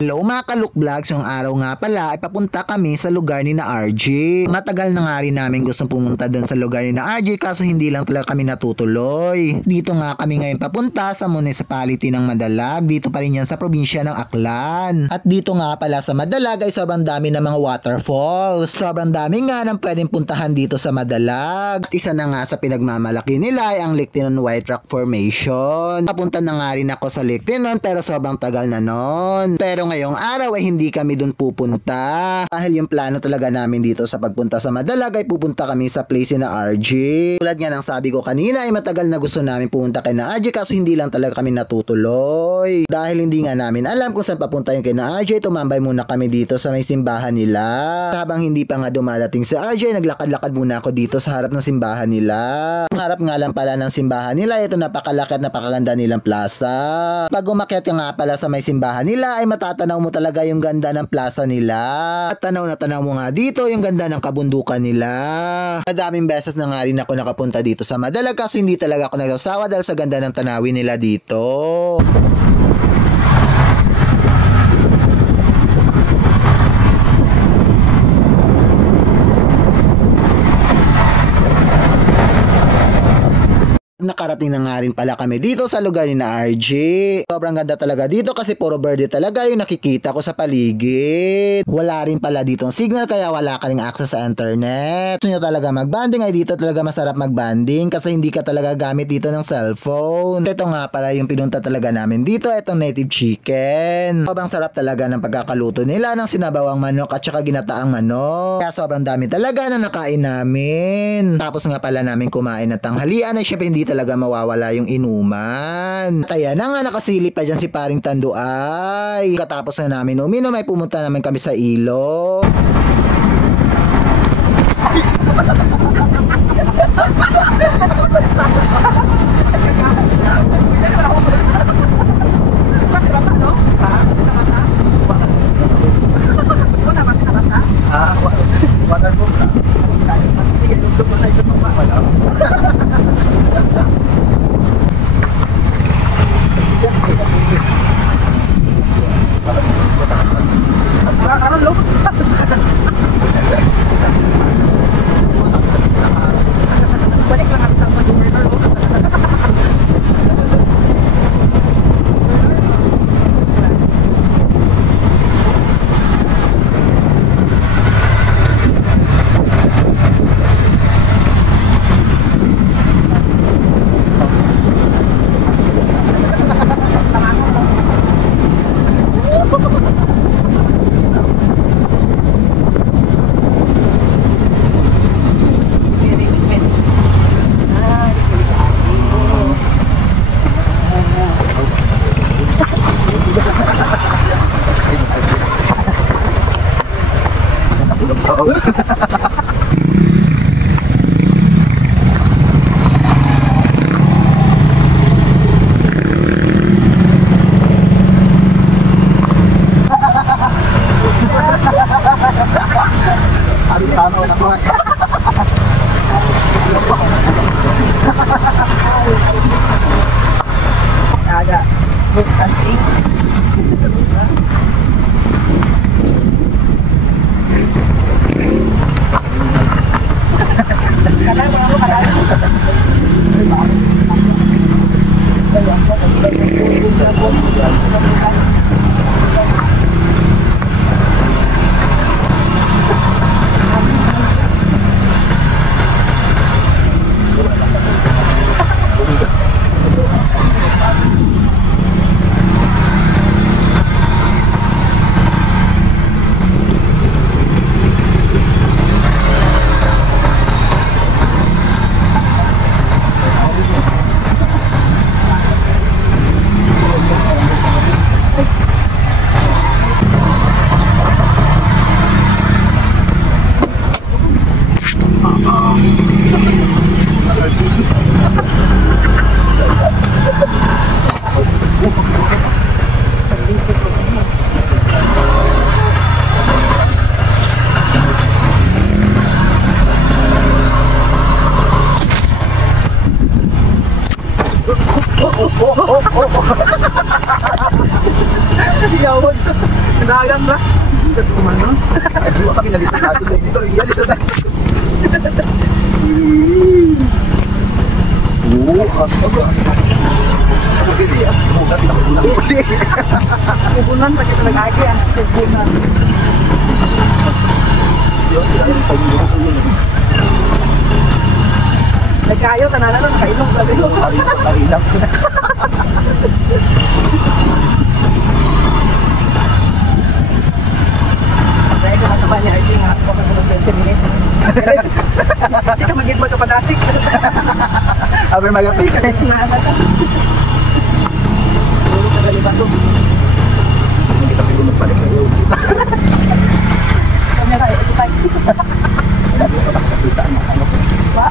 Hello mga Kaluk Vlogs, yung araw nga pala ay papunta kami sa lugar ni na RJ. Matagal na nga rin namin gustong pumunta doon sa lugar ni na RJ kaso hindi lang talaga kami natutuloy. Dito nga kami ngayon papunta sa municipality ng Madalag, dito pa rin yan sa probinsya ng Aklan. At dito nga pala sa Madalag ay sobrang dami ng mga waterfalls. Sobrang dami nga ng pwedeng puntahan dito sa Madalag. At isa na nga sa pinagmamalaki nila ay ang Lake Tinon White Rock Formation. Papunta na nga rin ako sa Lake Tinon pero sobrang tagal na nun. Pero ngayong araw ay hindi kami dun pupunta. Dahil yung plano talaga namin dito sa pagpunta sa Madalag ay pupunta kami sa place ni na RJ. Tulad nga ng sabi ko kanina ay matagal na gusto namin pumunta kay na RJ kaso hindi lang talaga kami natutuloy. Dahil hindi nga namin alam kung saan papunta yung kay na RJ, tumambay muna kami dito sa may simbahan nila. Habang hindi pa nga dumadating si RJ, naglakad-lakad muna ako dito sa harap ng simbahan nila. Ang harap nga lang pala ng simbahan nila, ito napakalaki at napakaganda nilang plaza. Pag umakyat ka nga pala sa may simbahan nila ay matatanaw mo talaga yung ganda ng plaza nila. At tanaw na tanaw mo nga dito yung ganda ng kabundukan nila. Madaming beses na nga rin ako nakapunta dito sa Madalag kasi hindi talaga ako nagsasawa dahil sa ganda ng tanawin nila dito. Nakarating na nga rin pala kami dito sa lugar ni na RJ. Sobrang ganda talaga dito kasi puro verde talaga yung nakikita ko sa paligid. Wala rin pala ditong signal kaya wala ka ring access sa internet. Gusto nyo talaga magbanding ay dito talaga masarap magbanding kasi hindi ka talaga gamit dito ng cellphone. Ito nga pala yung pinunta talaga namin dito, itong native chicken. Sobrang sarap talaga ng pagkakaluto nila ng sinabawang manok at saka ginataang manok. Kaya sobrang dami talaga na nakain namin. Tapos nga pala namin kumain ng tanghalian ay syempre hindi talaga mawawala yung inuman. At ayan na nga nakasilip pa dyan si paring Tanduay. Katapos na namin uminom ay pumunta naman kami sa ilog. Ada bus anting. dagang ba? Kumano? Di ba kami nalista natin sa dito? Yan isa sa isa. Oo, ano gini ah? Kubunan pa kita nag-agi ah. Kubunan. Nagkayo, tanana lang, nakainom sabi ko. Kailang ko na. Dahil ka naman niya, I think ako ka ng 20 minutes. Hindi ka magiging magkapadasik. Aber magapit. Nasa ka. Puro ka galiba to. Hindi kami lumagpalik na yun. Kamera, ito tayo. Ba?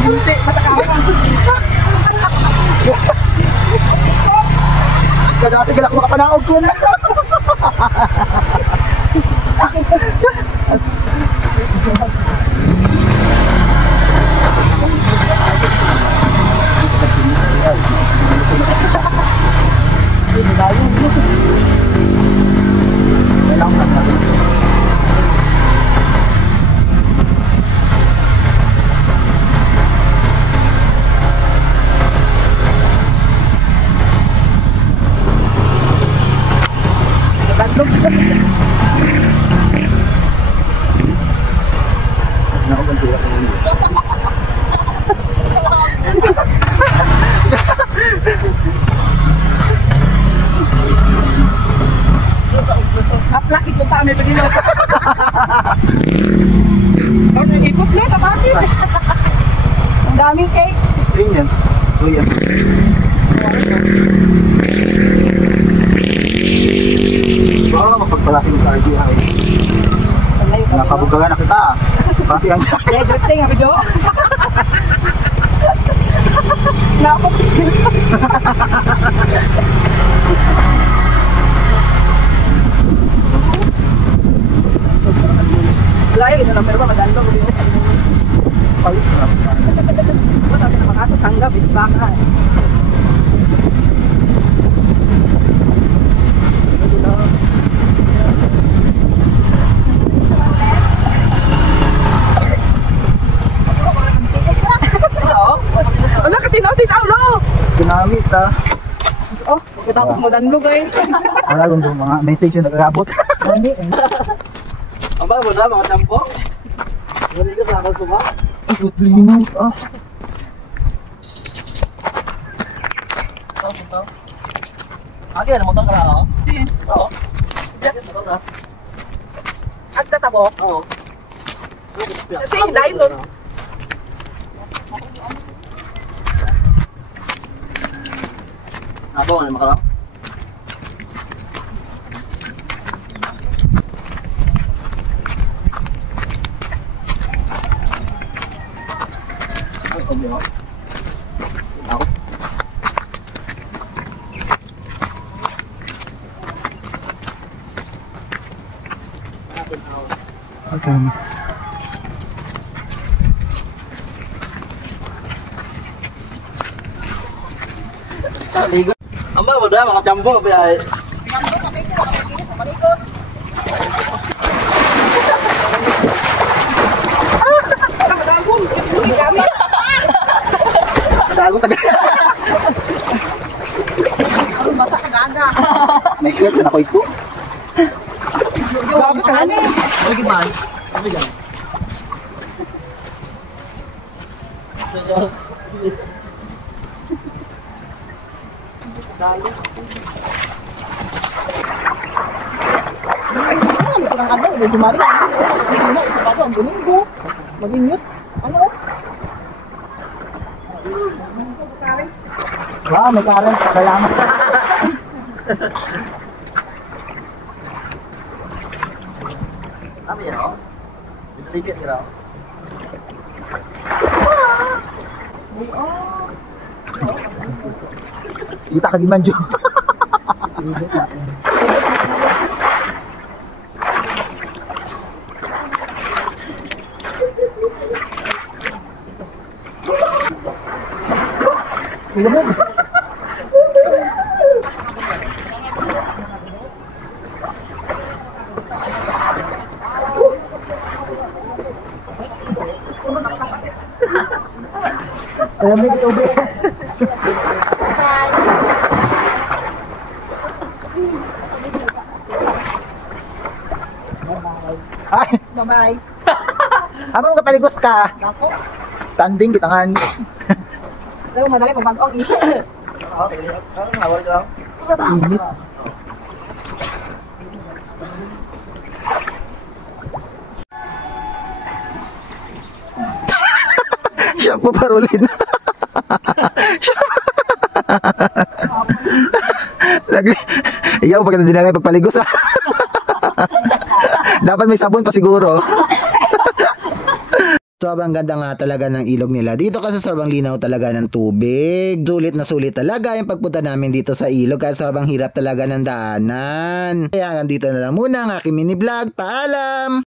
Hindi, matakawa ka. Kadati galak makapanaog ko na. Aplak, ito tayo may pagino. Ano yung ipot na, tapakit. Ang daming cake. Sino yan? Kuya. Oo, mapagpalasin sa RG ay. Sanay ka. Nakabugagan na kita. Kasi ang Yeah, drifting, habi Jo. Napapis ka na. Laya, ito lang, pero ba, maganda ko din. palit na. Wala ka na makakatanggap, it's baka. Wala ka tinaw-tinaw, lo! Ginamit ah. Oh, pagkatapos mo danlog eh. Wala kung mga message yung nagagabot. Hindi. Ang bago mo na mga champo? Wala ka sa akin suma? Ay, shoot linaw ah. Agi, ano motor ka na ako? Oo. Motor na? At tatabok? Oo. Kasi yung nylon. Ako, ano makarang? Ako. Okay. Ang bago na mga champo biyahe. Dago taga. Basa ka gaga. Make sure na ako ito. Grabe ka na eh. Sige man. Ano yan? Ano ko ng ano, medyo mari. Hindi na, ito pa ito, ang Domingo. Mag-inmute. Ano? Wow, may karan. Salamat. Ano yan o? Dito ka raw. Kita ka din man, Jo. Alam mo yung tubig. Ay, Bye-bye. habang kapaligos ka, Ako. tanding kita nga. Pero madali pag bagong isip. Init. Shampoo parulin. Lagi. Iyaw pag hindi na nga pagpaligos ha. Dapat may sabon pa siguro. Sobrang ganda nga talaga ng ilog nila. Dito kasi sobrang linaw talaga ng tubig. Sulit na sulit talaga yung pagpunta namin dito sa ilog. Kaya sobrang hirap talaga ng daanan. Kaya hanggang dito na lang muna ang aking mini vlog. Paalam!